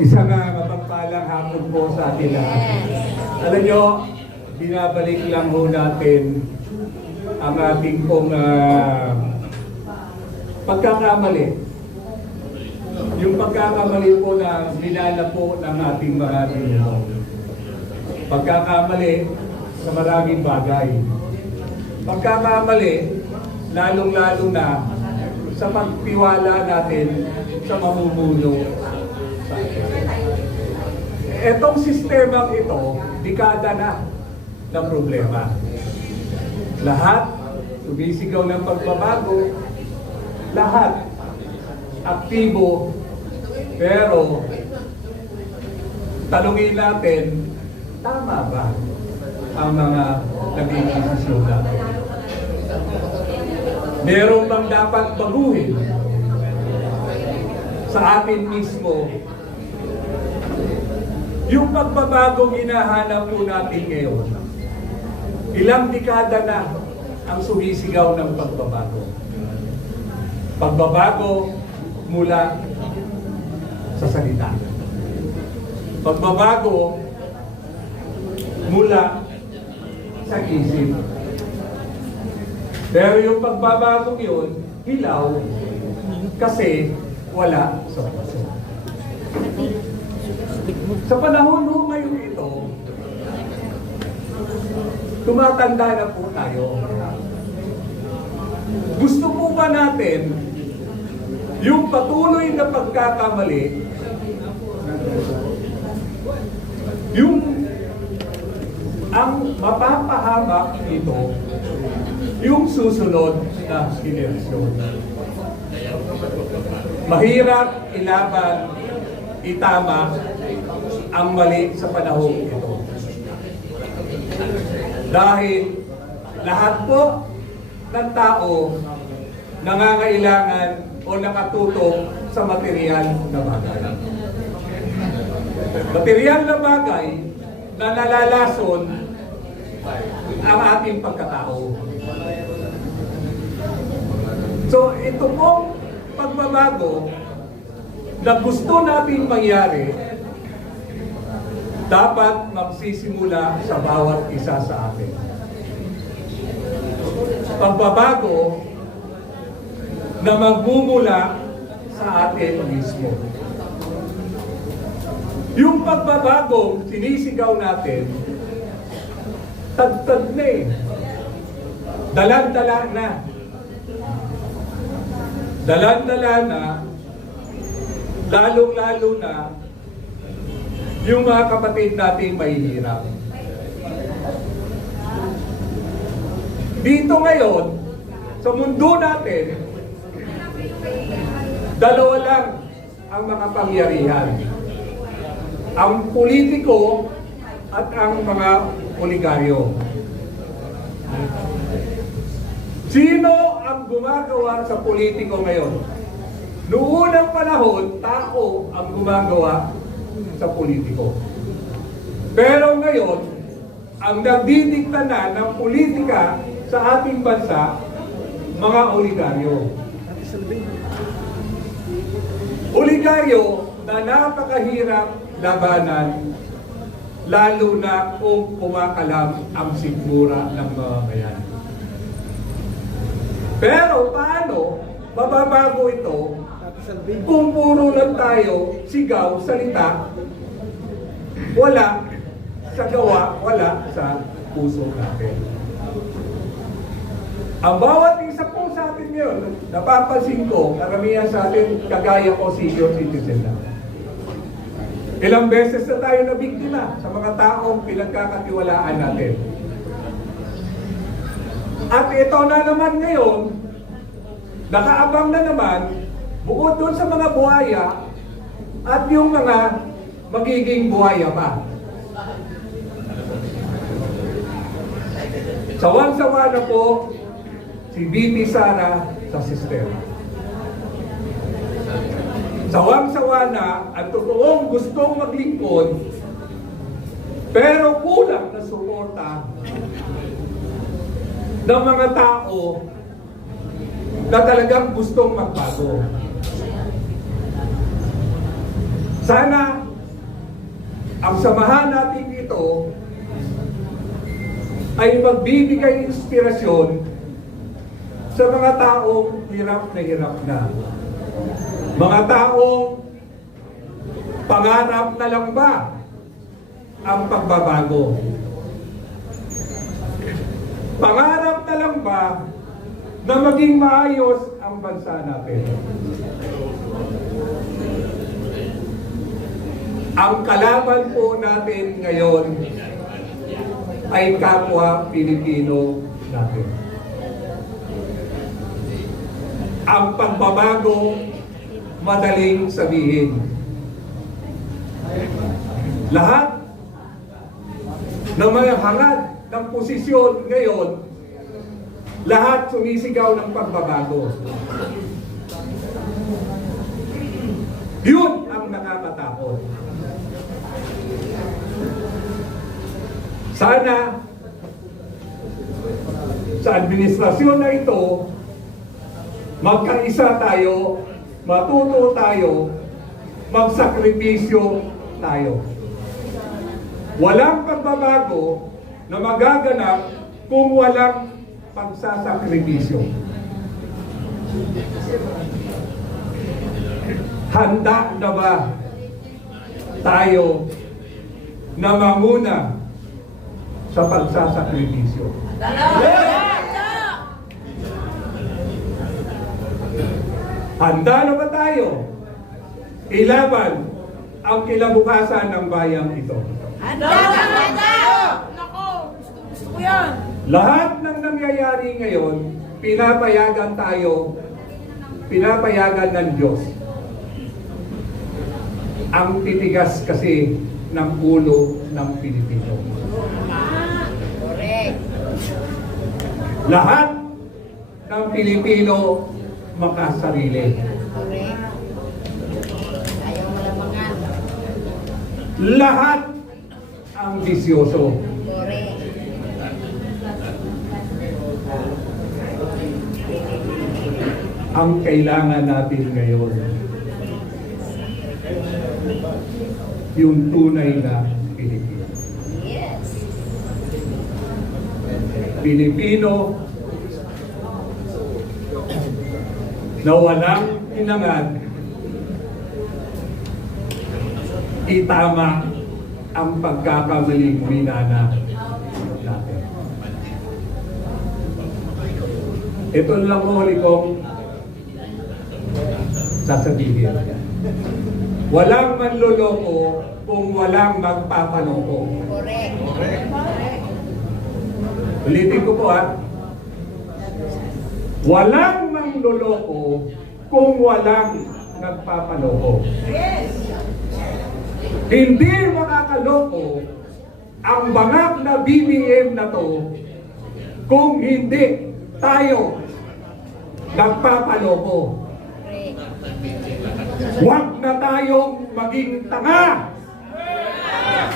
Isang mapagpalang hapon po sa atin lahat. Alam nyo, binabalik lang ho natin ang ating pong pagkakamali. Yung pagkakamali po na minana po ng ating mga ninuno. Pagkakamali sa maraming bagay. Pagkakamali, lalong-lalo na sa pagtiwala natin sa mamumuno. Etong sistemang ito, dekada na ng problema. Lahat sumisigaw ng pagbabago, lahat aktibo, pero tanungin natin, tama ba ang mga naging desisyon natin? Meron bang dapat baguhin sa atin mismo? Yung pagbabagong hinahanap po natin ngayon, ilang dekada na ang sumisigaw ng pagbabago. Pagbabago mula sa salita. Pagbabago mula sa isip. Pero yung pagbabagong yun, hilaw kasi wala sa puso. Sa panahon mo ngayon ito, tumatanda na po tayo. Gusto po ba natin yung patuloy na pagkakamali, yung ang mapapahamak nito, yung susunod na henerasyon? Mahirap ilaban, itama ang mali sa panahon ito. Dahil lahat po ng tao nangangailangan o nakatutok sa material na bagay. Material na bagay na nalalason ang ating pagkatao. So ito pong pagbabago na gusto natin mangyari, dapat magsisimula sa bawat isa sa atin. Pagbabago na magmumula sa atin mismo. Yung pagbabagong sinisigaw natin, tagtad na eh. Dalan-dala na. Dalan-dala na, lalong-lalo na yung mga kapatid nating mahihirap. Dito ngayon, sa mundo natin, dalawa lang ang mga pangyarihan. Ang politiko at ang mga oligaryo. Sino ang gumagawa sa politiko ngayon? Noong unang panahon, tao ang gumagawa sa politiko. Pero ngayon, ang nagdidikta na ng politika sa ating bansa, mga oligaryo. Oligaryo na napakahirap labanan, lalo na kung kumakalam ang sikmura ng mga bayan. Pero paano mababago ito Kung puro lang tayo sigaw, salita, wala sa gawa, wala sa puso natin. Ang bawat isa po sa atin ngayon, napapansin ko, karamihan sa atin, kagaya ko senior citizen na. Ilang beses na tayo nabiktima sa mga taong pinagkakatiwalaan natin. At ito na naman ngayon, nakaabang na naman, bukod doon sa mga buhaya, at yung mga magiging buhaya pa. Sawang-sawa na po si VP Sara sa sistema. Sawang-sawa na at totoong gustong maglingkod, pero kulang na suporta ng mga tao na talagang gustong magbago. Sana ang samahan natin dito ay magbibigay inspirasyon sa mga taong hirap na. Mga taong pangarap na lang ba ang pagbabago? Pangarap na lang ba na maging maayos ang bansa natin? Ang kalaban po natin ngayon ay kapwa Pilipino natin. Ang pagbabago, madaling sabihin. Lahat ng mga hangad ng posisyon ngayon, lahat sumisigaw ng pagbabago. Yun ang nakakatakot. Sana sa administrasyon na ito, magkaisa tayo, matuto tayo, magsakripisyo tayo. Walang pagbabago na magaganap kung walang pagsasakripisyo. Handa na ba tayo na manguna sa pagsasakripisyo? Handa na ba tayo ilaban ang kinabukasan ng bayang ito? Handa! Nako, gusto ko yan. Lahat ng nangyayari ngayon, pinapayagan ng Diyos. Ang titigas kasi ng ulo ng Pilipino. Correct. Lahat ng Pilipino makasarili. Correct. Ayaw malamangan. Lahat ang bisyoso. Correct. Ang kailangan natin ngayon, yung tunay na Pilipino. Yes. Pilipino na walang hinangad, itama ang pagkakamaling minana natin. Ito lang huli kong sasabihin. Walang manloloko kung walang magpapaloko. Correct. Ulitin ko po walang manloloko kung walang nagpapaloko. Yes. Hindi makakaloko ang bangak na BBM na to kung hindi tayo nagpapaloko. Huwag na tayong maging tanga.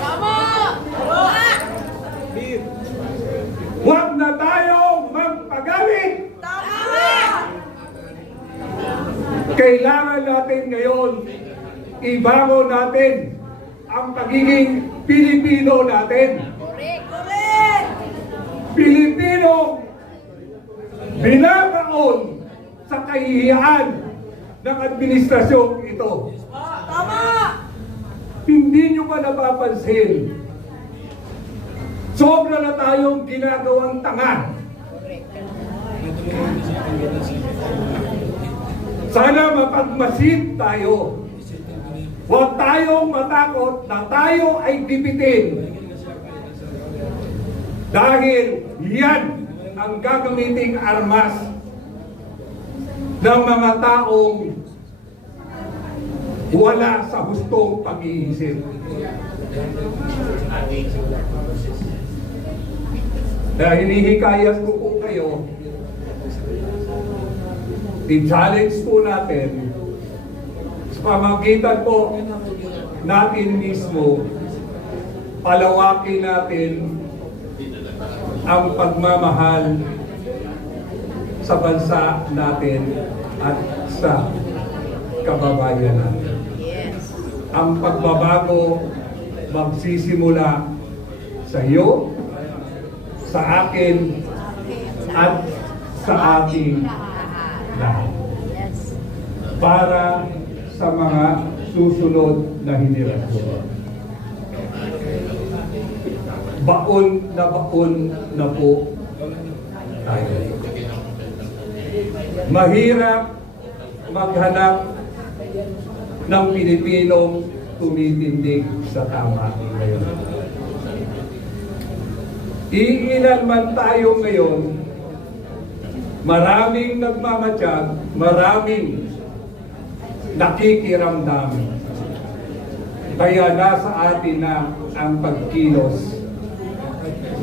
Tama! Huwag na tayong magpagalit. Tama! Kailangan natin ngayon ibangon natin ang pagiging Pilipino natin. Correct. Correct. Pilipino binakaon sa kahihiyan ng administrasyong ito. Tama! Hindi nyo ba napapansin? Sobra na tayong ginagawang tanga. Sana mapagmasid tayo. Huwag tayong matakot na tayo ay dipitin. Dahil yan ang gagamiting armas ng mga taong wala sa hustong pag-iisip. Kaya hinihikayat ko po kayo, i-challenge po natin sa pamagitan po natin mismo, palawakin natin ang pagmamahal sa bansa natin at sa kababayan natin. Yes. Ang pagbabago magsisimula sa iyo, sa akin, at sa ating lahat. Yes. Para sa mga susunod na henerasyon. Baon na po tayo. Mahirap maghanap ng Pilipinong tumitindig sa tama ngayon. Iilan man tayo ngayon, maraming nagmamatiyag, maraming nakikiramdam. Kaya nasa atin na ang pagkilos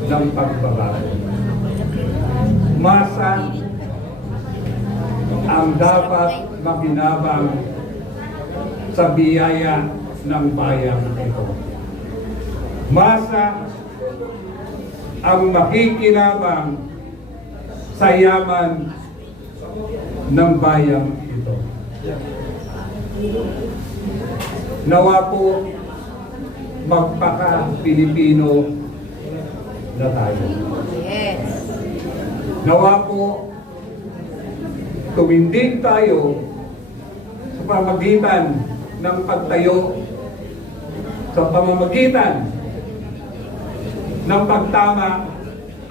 ng pagbabago. Masa ang dapat makinabang sa biyaya ng bayang ito. Masa ang makikinabang sa yaman ng bayang ito. Nawa po magpaka-Pilipino na tayo. Yes. Nawa po tumindig tayo sa pamamagitan ng pagtayo, sa pamamagitan ng pagtama,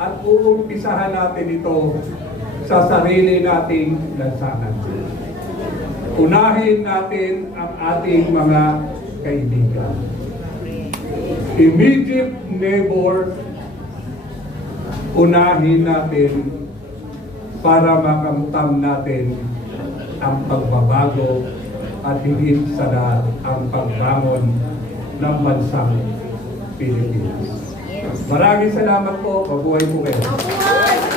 at uumpisahan natin ito sa sarili nating lansangan. Unahin natin ang ating mga kaibigan. Immediate neighbor, unahin natin para makamtam natin ang pagbabago at higit sa lahat ang pagbangon ng bansang Pilipinas. Maraming salamat po. Mabuhay po kayo. Mabuhay!